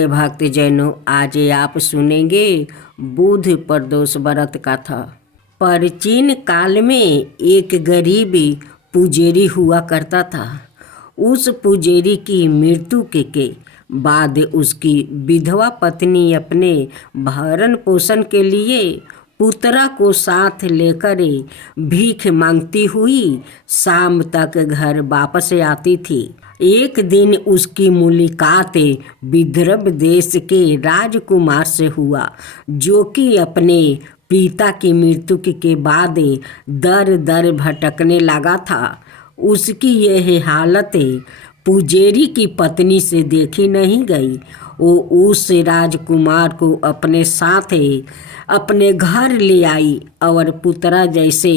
राधे भक्त जैनों, आज आप सुनेंगे बुध प्रदोष व्रत कथा। प्राचीन काल में एक गरीब पुजारी हुआ करता था। उस पुजारी की मृत्यु के बाद उसकी विधवा पत्नी अपने भरण पोषण के लिए पुत्रा को साथ लेकर भीख मांगती हुई शाम तक घर वापस आती थी। एक दिन उसकी मुलाकात विदर्भ देश के राजकुमार से हुआ, जो कि अपने पिता की मृत्यु के बाद दर दर भटकने लगा था। उसकी यह हालत पुजारी की पत्नी से देखी नहीं गई। वो उस राजकुमार को अपने साथ अपने घर ले आई और पुत्रा जैसे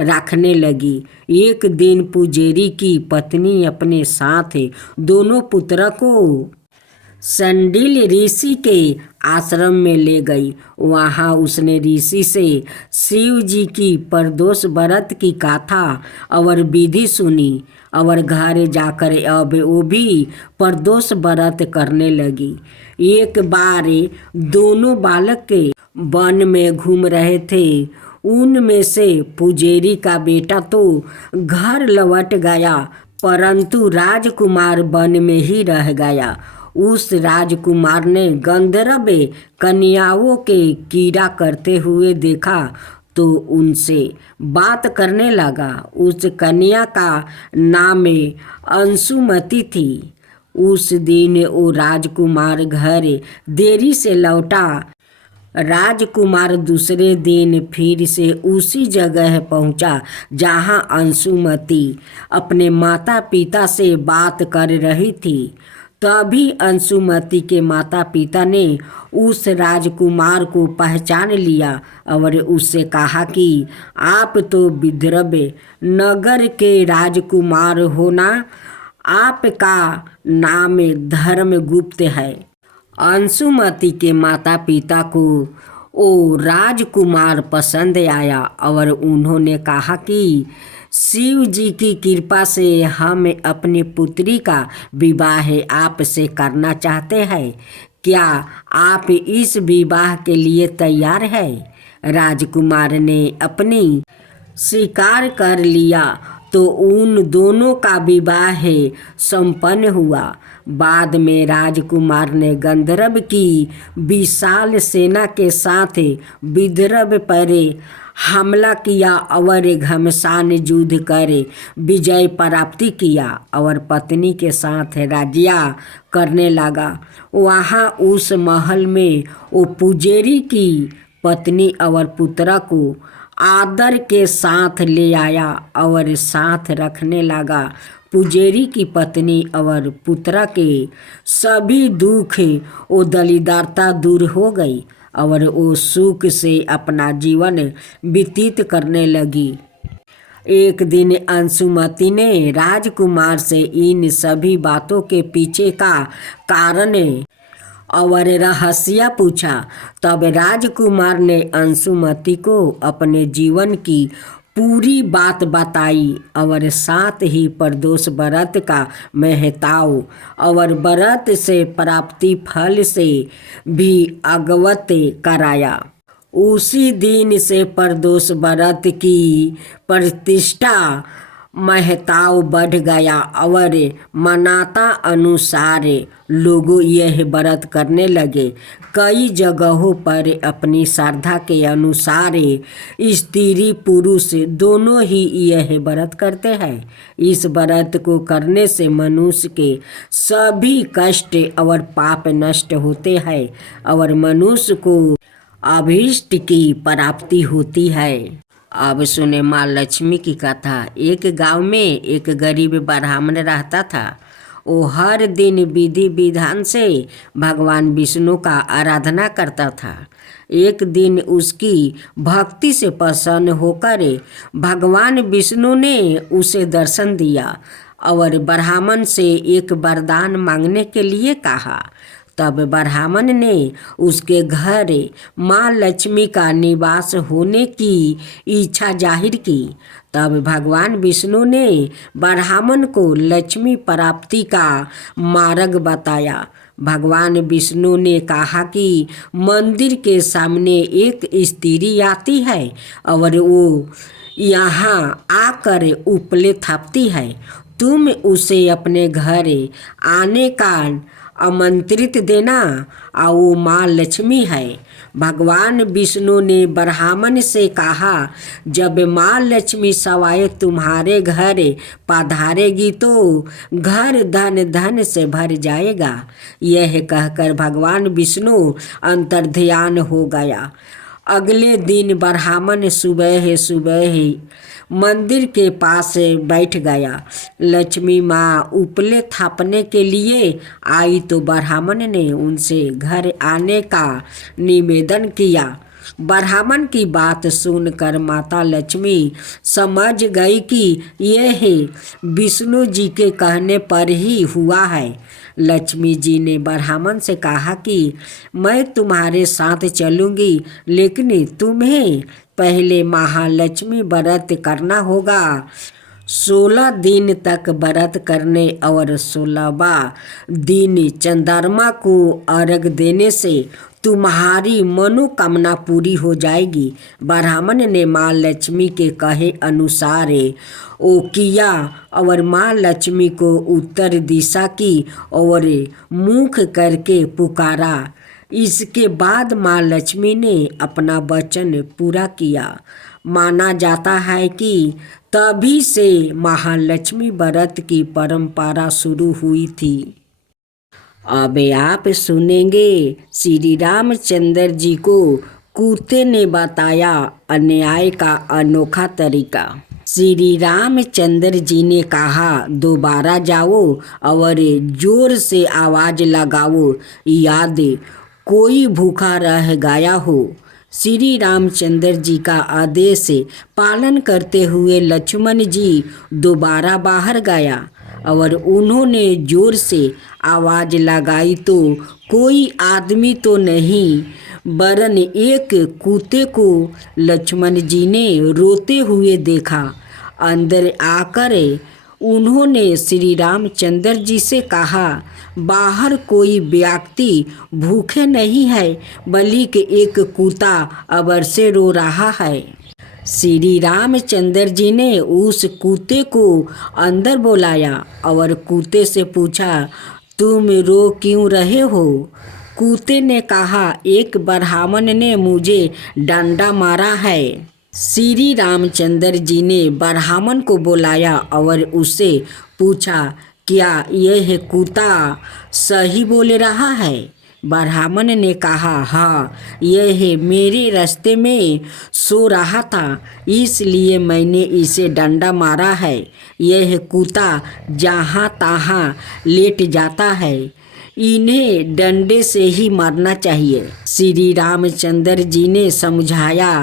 रखने लगी। एक दिन पुजारी की पत्नी अपने साथ दोनों पुत्रा को संडिल ऋषि के आश्रम में ले गई। वहाँ उसने ऋषि से शिव जी की प्रदोष व्रत की कथा और विधि सुनी और घर जाकर अब वो भी प्रदोष व्रत करने लगी। एक बार दोनों बालक के वन में घूम रहे थे। उनमें से पुजारी का बेटा तो घर लौट गया, परंतु राजकुमार वन में ही रह गया। उस राजकुमार ने गंधर्व कन्याओं के कीड़ा करते हुए देखा तो उनसे बात करने लगा। उस कन्या का नाम अंशुमति थी। उस दिन वो राजकुमार घर देरी से लौटा। राजकुमार दूसरे दिन फिर से उसी जगह पहुंचा जहां अंशुमति अपने माता पिता से बात कर रही थी। तभी अंशुमति के माता पिता ने उस राजकुमार को पहचान लिया और उससे कहा कि आप तो विदर्भ नगर के राजकुमार हो ना, आपका नाम धर्मगुप्त है। अंशुमति के माता पिता को वो राजकुमार पसंद आया और उन्होंने कहा कि शिव जी की कृपा से हम अपनी पुत्री का विवाह आपसे करना चाहते हैं। क्या आप इस विवाह के लिए तैयार हैं? राजकुमार ने अपनी स्वीकार कर लिया तो उन दोनों का विवाह संपन्न हुआ। बाद में राजकुमार ने गंधर्व की विशाल सेना के साथ विदर्भ पर हमला किया और घमासान युद्ध कर विजय प्राप्ति किया और पत्नी के साथ राज्य करने लगा। वहाँ उस महल में वो पुजारी की पत्नी और पुत्रा को आदर के साथ ले आया और साथ रखने लगा। पुजारी की पत्नी और पुत्रा के सभी दुख वो दलिद्रता दूर हो गई और वो सुख से अपना जीवन व्यतीत करने लगी। एक दिन अंशुमति ने राजकुमार से इन सभी बातों के पीछे का कारण और रहस्य पूछा। तब राजकुमार ने अंशुमति को अपने जीवन की पूरी बात बताई और साथ ही प्रदोष व्रत का महत्व और व्रत से प्राप्ति फल से भी अवगत कराया। उसी दिन से प्रदोष व्रत की प्रतिष्ठा महत्व बढ़ गया और मान्यता अनुसार लोग यह व्रत करने लगे। कई जगहों पर अपनी श्रद्धा के अनुसार स्त्री पुरुष दोनों ही यह व्रत करते हैं। इस व्रत को करने से मनुष्य के सभी कष्ट और पाप नष्ट होते हैं और मनुष्य को अभीष्ट की प्राप्ति होती है। अब सुने माँ लक्ष्मी की कथा। एक गांव में एक गरीब ब्राह्मण रहता था। वो हर दिन विधि विधान से भगवान विष्णु का आराधना करता था। एक दिन उसकी भक्ति से प्रसन्न होकर भगवान विष्णु ने उसे दर्शन दिया और ब्राह्मण से एक वरदान मांगने के लिए कहा। तब ब्राह्मण ने उसके घर माँ लक्ष्मी का निवास होने की इच्छा जाहिर की। तब भगवान विष्णु ने ब्राह्मण को लक्ष्मी प्राप्ति का मार्ग बताया। भगवान विष्णु ने कहा कि मंदिर के सामने एक स्त्री आती है और वो यहाँ आकर उपले थापती है। तुम उसे अपने घर आने का आमंत्रित देना और वो माँ लक्ष्मी है। भगवान विष्णु ने ब्राह्मण से कहा, जब माँ लक्ष्मी सवाए तुम्हारे घर पधारेगी तो घर धन धन से भर जाएगा। यह कहकर भगवान विष्णु अंतर्ध्यान हो गया। अगले दिन ब्राह्मण सुबह सुबह मंदिर के पास बैठ गया। लक्ष्मी माँ उपले थापने के लिए आई तो ब्राह्मण ने उनसे घर आने का निवेदन किया। ब्राह्मण की बात सुनकर माता लक्ष्मी समझ गई कि यह विष्णु जी के कहने पर ही हुआ है। लक्ष्मी जी ने ब्राह्मण से कहा कि मैं तुम्हारे साथ चलूँगी, लेकिन तुम्हें पहले महालक्ष्मी व्रत करना होगा। 16 दिन तक व्रत करने और 16वां दिन चंद्रमा को अर्घ देने से तुम्हारी मनोकामना पूरी हो जाएगी। ब्राह्मण ने माँ लक्ष्मी के कहे अनुसार वो किया और माँ लक्ष्मी को उत्तर दिशा की और मुख करके पुकारा। इसके बाद माँ लक्ष्मी ने अपना वचन पूरा किया। माना जाता है कि तभी से महालक्ष्मी व्रत की परंपरा शुरू हुई थी। अब आप सुनेंगे श्री रामचंद्र जी को कुत्ते ने बताया अन्याय का अनोखा तरीका। श्री रामचंद्र जी ने कहा, दोबारा जाओ और जोर से आवाज लगाओ, याद कोई भूखा रह गया हो। श्री रामचंद्र जी का आदेश पालन करते हुए लक्ष्मण जी दोबारा बाहर गया और उन्होंने जोर से आवाज लगाई तो कोई आदमी तो नहीं, वरन एक कुत्ते को लक्ष्मण जी ने रोते हुए देखा। अंदर आकर उन्होंने श्री रामचंद्र जी से कहा, बाहर कोई व्यक्ति भूखे नहीं है, बल्कि एक कुत्ता अबर से रो रहा है। श्री रामचंद्र जी ने उस कुत्ते को अंदर बुलाया और कुत्ते से पूछा, तुम रो क्यों रहे हो? कुत्ते ने कहा, एक ब्राह्मण ने मुझे डंडा मारा है। श्री रामचंद्र जी ने ब्राह्मण को बुलाया और उससे पूछा, क्या यह कुत्ता सही बोल रहा है? ब्राह्मण ने कहा, हाँ, यह मेरे रास्ते में सो रहा था, इसलिए मैंने इसे डंडा मारा है। यह कुत्ता जहाँ तहाँ लेट जाता है, इन्हें डंडे से ही मारना चाहिए। श्री रामचंद्र जी ने समझाया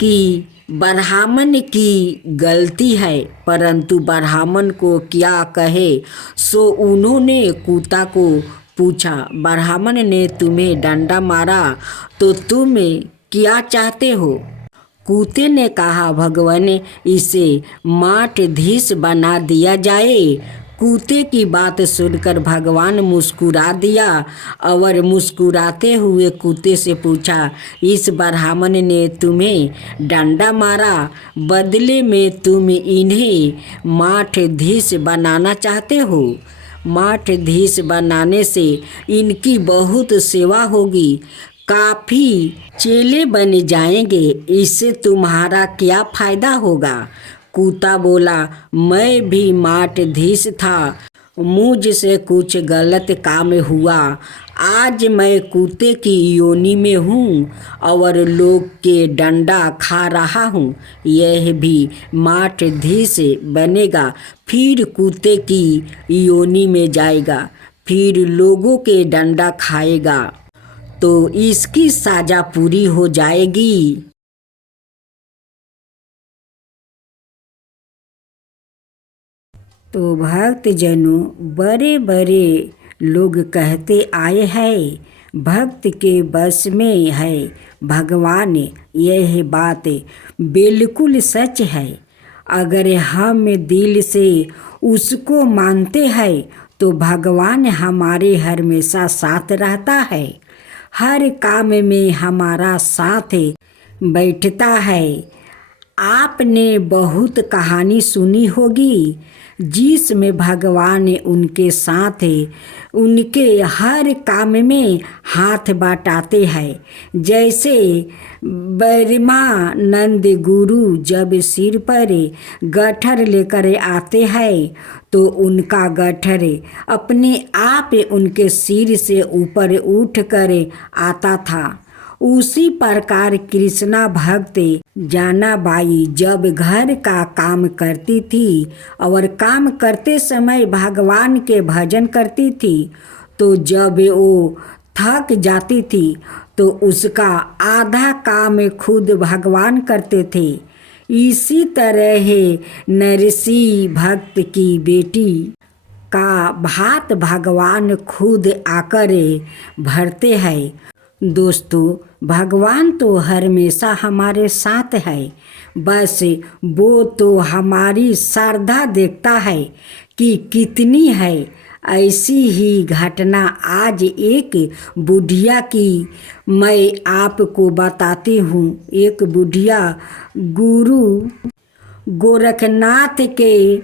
कि ब्राह्मण की गलती है, परंतु ब्राह्मण को क्या कहे, सो उन्होंने कुत्ता को पूछा, ब्राह्मण ने तुम्हें डंडा मारा तो तुम क्या चाहते हो? कुत्ते ने कहा, भगवान इसे माठधीश बना दिया जाए। कुत्ते की बात सुनकर भगवान मुस्कुरा दिया और मुस्कुराते हुए कुत्ते से पूछा, इस ब्राह्मण ने तुम्हें डंडा मारा, बदले में तुम इन्हें माठधीश बनाना चाहते हो? माठधीश बनाने से इनकी बहुत सेवा होगी, काफ़ी चेले बन जाएंगे, इससे तुम्हारा क्या फ़ायदा होगा? कुत्ता बोला, मैं भी माठधीश था, मुझसे कुछ गलत काम हुआ, आज मैं कुत्ते की योनि में हूँ और लोग के डंडा खा रहा हूँ। यह भी माठधीश बनेगा, फिर कुत्ते की योनि में जाएगा, फिर लोगों के डंडा खाएगा, तो इसकी सजा पूरी हो जाएगी। तो भक्तजनों, बड़े बड़े लोग कहते आए हैं, भक्त के बस में है भगवान। यह बात बिल्कुल सच है। अगर हम दिल से उसको मानते हैं तो भगवान हमारे हमेशा साथ रहता है, हर काम में हमारा साथ बैठता है। आपने बहुत कहानी सुनी होगी जिसमें भगवान उनके साथ उनके हर काम में हाथ बटाते हैं। जैसे ब्रह्मानंद गुरु जब सिर पर गट्ठर लेकर आते हैं तो उनका गट्ठर अपने आप उनके सिर से ऊपर उठ कर आता था। उसी प्रकार कृष्णा भक्त जानाबाई जब घर का काम करती थी और काम करते समय भगवान के भजन करती थी, तो जब वो थक जाती थी तो उसका आधा काम खुद भगवान करते थे। इसी तरह नरसी भक्त की बेटी का भात भगवान खुद आकर भरते हैं। दोस्तों, भगवान तो हमेशा हमारे साथ है, बस वो तो हमारी श्रद्धा देखता है कि कितनी है। ऐसी ही घटना आज एक बुढ़िया की मैं आपको बताती हूँ। एक बुढ़िया गुरु गोरखनाथ के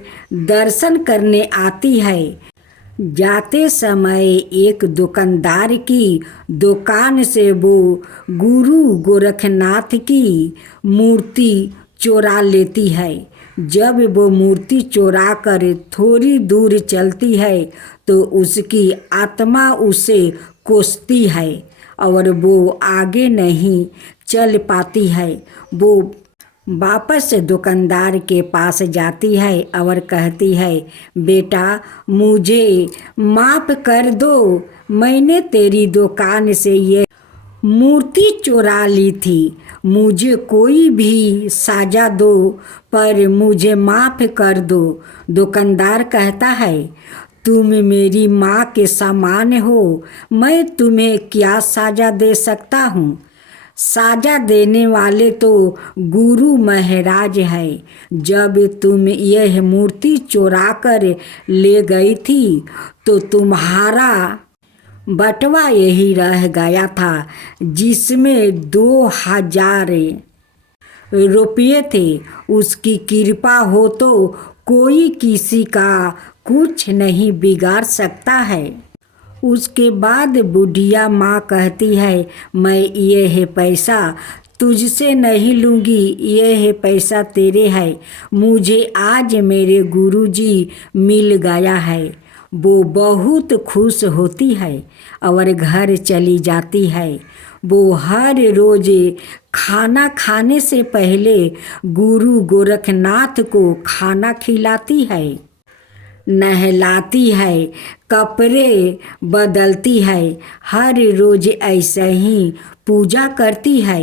दर्शन करने आती है। जाते समय एक दुकानदार की दुकान से वो गुरु गोरखनाथ की मूर्ति चुरा लेती है। जब वो मूर्ति चुरा कर थोड़ी दूर चलती है तो उसकी आत्मा उसे कोसती है और वो आगे नहीं चल पाती है। वो वापस दुकानदार के पास जाती है और कहती है, बेटा मुझे माफ़ कर दो, मैंने तेरी दुकान से ये मूर्ति चुरा ली थी। मुझे कोई भी सजा दो पर मुझे माफ़ कर दो। दुकानदार कहता है, तुम मेरी माँ के समान हो, मैं तुम्हें क्या सजा दे सकता हूँ। साजा देने वाले तो गुरु महाराज है। जब तुम यह मूर्ति चुरा कर ले गई थी तो तुम्हारा बटवा यही रह गया था जिसमें 2000 रुपये थे। उसकी कृपा हो तो कोई किसी का कुछ नहीं बिगाड़ सकता है। उसके बाद बुढ़िया माँ कहती है, मैं यह पैसा तुझसे नहीं लूँगी, यह पैसा तेरे है। मुझे आज मेरे गुरुजी मिल गया है। वो बहुत खुश होती है और घर चली जाती है। वो हर रोज खाना खाने से पहले गुरु गोरखनाथ को खाना खिलाती है, नहलाती है, कपड़े बदलती है, हर रोज ऐसे ही पूजा करती है।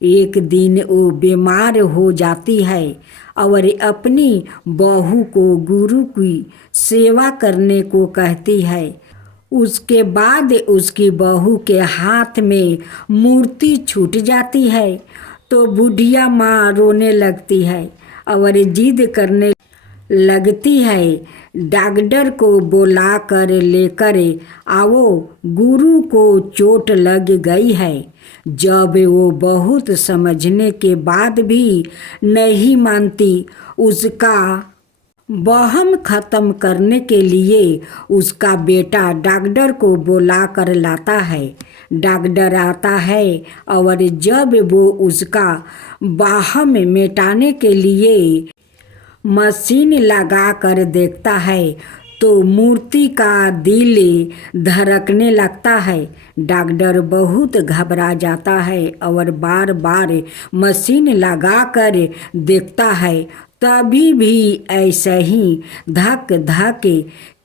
एक दिन वो बीमार हो जाती है और अपनी बहू को गुरु की सेवा करने को कहती है। उसके बाद उसकी बहू के हाथ में मूर्ति छूट जाती है तो बुढ़िया माँ रोने लगती है और जिद करने लगती है, डॉक्टर को बुला कर लेकर आओ, गुरु को चोट लग गई है। जब वो बहुत समझने के बाद भी नहीं मानती, उसका वहम खत्म करने के लिए उसका बेटा डॉक्टर को बुला कर लाता है। डॉक्टर आता है और जब वो उसका वहम मिटाने के लिए मशीन लगा कर देखता है तो मूर्ति का दिल धड़कने लगता है। डॉक्टर बहुत घबरा जाता है और बार बार मशीन लगा कर देखता है, तभी भी ऐसे ही धक धक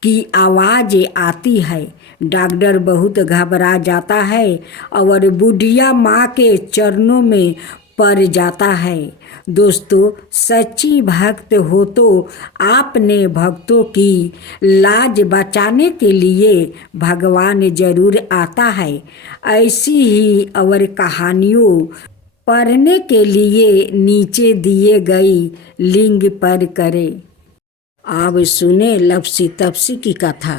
की आवाज़ आती है। डॉक्टर बहुत घबरा जाता है और बुढ़िया माँ के चरणों में पड़ जाता है। दोस्तों, सच्ची भक्त हो तो आपने भक्तों की लाज बचाने के लिए भगवान जरूर आता है। ऐसी ही और कहानियों पढ़ने के लिए नीचे दिए गई लिंक पर करें। अब सुने लपसी तपसी की कथा।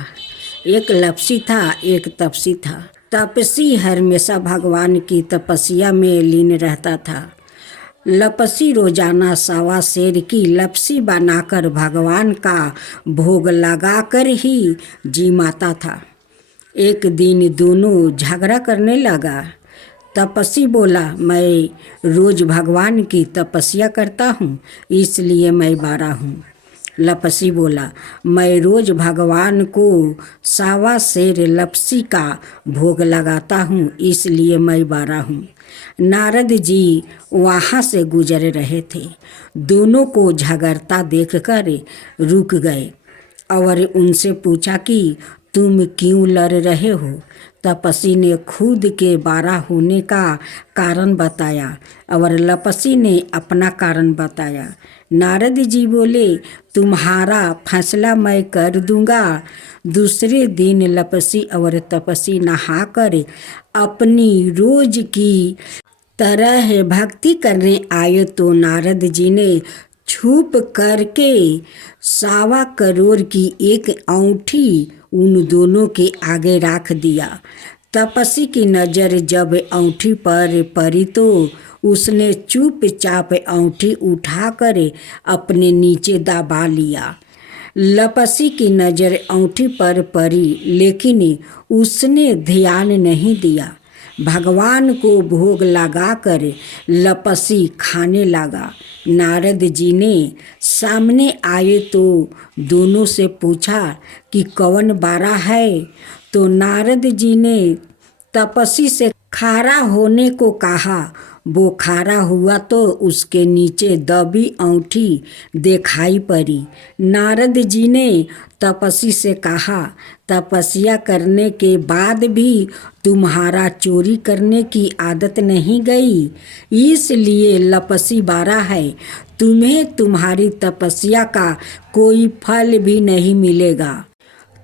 एक लपसी था, एक तपसी था। तपसी हमेशा भगवान की तपस्या में लीन रहता था। लपसी रोजाना 1.25 सेर की लपसी बनाकर भगवान का भोग लगाकर ही जी माता था। एक दिन दोनों झगड़ा करने लगा। तपसी बोला, मैं रोज भगवान की तपस्या करता हूँ, इसलिए मैं बारा हूँ। लपसी बोला, मैं रोज भगवान को 1.25 सेर लपसी का भोग लगाता हूँ, इसलिए मैं बारा हूँ। नारद जी वहाँ से गुजर रहे थे। दोनों को झगड़ता देखकर रुक गए और उनसे पूछा कि तुम क्यों लड़ रहे हो। तपसी ने खुद के बारा होने का कारण बताया और लपसी ने अपना कारण बताया। नारद जी बोले, तुम्हारा फैसला मैं कर दूंगा। दूसरे दिन लपसी और तपसी नहाकर अपनी रोज की तरह भक्ति करने आए तो नारद जी ने छुप करके 1.25 करोड़ की एक औंठी उन दोनों के आगे रख दिया। तपसी की नज़र जब औंठी पर पड़ी तो उसने चुपचाप औंठी उठाकर अपने नीचे दबा लिया। लपसी की नज़र औंठी पर पड़ी, लेकिन उसने ध्यान नहीं दिया। भगवान को भोग लगाकर लपसी खाने लगा। नारद जी ने सामने आए तो दोनों से पूछा कि कौन बारा है। तो नारद जी ने तपसी से खारा होने को कहा। वो खारा हुआ तो उसके नीचे दबी औंठी दिखाई पड़ी। नारद जी ने तपसी से कहा, तपस्या करने के बाद भी तुम्हारा चोरी करने की आदत नहीं गई, इसलिए लपसी बारा है। तुम्हें तुम्हारी तपस्या का कोई फल भी नहीं मिलेगा।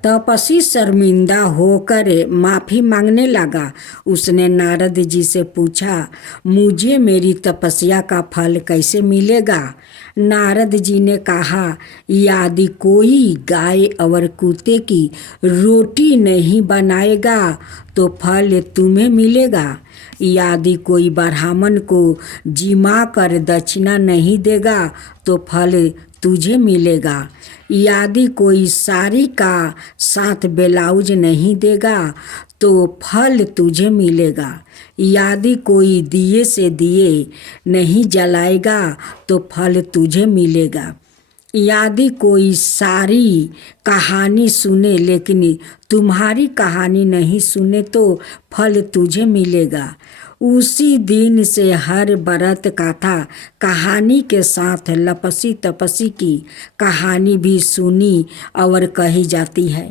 तपसी शर्मिंदा होकर माफ़ी मांगने लगा। उसने नारद जी से पूछा, मुझे मेरी तपस्या का फल कैसे मिलेगा। नारद जी ने कहा, यदि कोई गाय और कुत्ते की रोटी नहीं बनाएगा तो फल तुम्हें मिलेगा। यदि कोई ब्राह्मण को जिमा कर दक्षिणा नहीं देगा तो फल तुझे मिलेगा। यदि कोई साड़ी का साथ ब्लाउज नहीं देगा तो फल तुझे मिलेगा। यदि कोई दिए से दिए नहीं जलाएगा तो फल तुझे मिलेगा। यदि कोई सारी कहानी सुने लेकिन तुम्हारी कहानी नहीं सुने तो फल तुझे मिलेगा। उसी दिन से हर व्रत कथा कहानी के साथ लपसी तपसी की कहानी भी सुनी और कही जाती है।